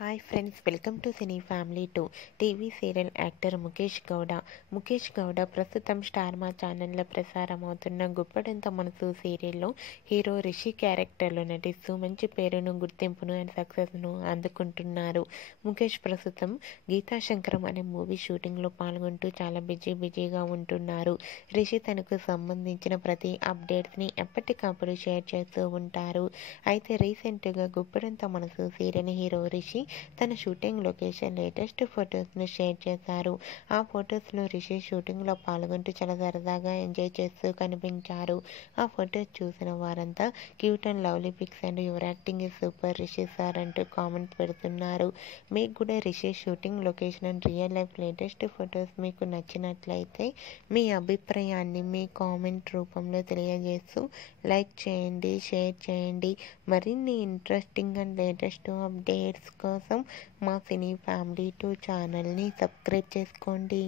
Hi friends, welcome to cine family 2. TV serial actor Mukesh Gowda ప్రస్తుతం Star మా ఛానల్లో ప్రసారం అవుతున్న గుప్పడంత మనసు సీరియల్లో హీరో రిషి క్యారెక్టర్లో నటిస్తూ మంచి పేరును, గుర్తింపును అండ్ సక్సెస్ను అందుకుంటున్నారు. ముఖేష్ ప్రస్తుతం గీతాశంకరం అనే మూవీ షూటింగ్లో పాల్గొంటూ చాలా బిజీగా ఉంటున్నారు. రిషి తనకు సంబంధించిన ప్రతి అప్డేట్స్ని ఎప్పటికప్పుడు షేర్ చేస్తూ ఉంటారు. అయితే రీసెంట్గా గుప్పడంత మనసు సీరియల్ హీరో రిషి తన షూటింగ్ లొకేషన్ లేటెస్ట్ ఫొటోస్ను షేర్ చేశారు. ఆ ఫొటోస్లో రిషి షూటింగ్లో పాల్గొంటూ చాలా సరదాగా ఎంజాయ్ చేస్తూ కనిపించారు. ఆ ఫొటోస్ చూసిన వారంతా cute and lovely pics and your acting is super Rishi sir అంటూ కామెంట్స్ పెడుతున్నారు. మీకు కూడా Rishi shooting location and real life latest photos మీకు నచ్చినట్లయితే మీ అభిప్రాయాన్ని మీ కామెంట్ రూపంలో తెలియజేస్తూ లైక్ చేయండి, షేర్ చేయండి. మరిన్ని ఇంట్రెస్టింగ్ అండ్ లేటెస్ట్ అప్డేట్స్ కోసం మా సినీ ఫ్యామిలీ 2 ఛానల్ని సబ్స్క్రైబ్ చేసుకోండి.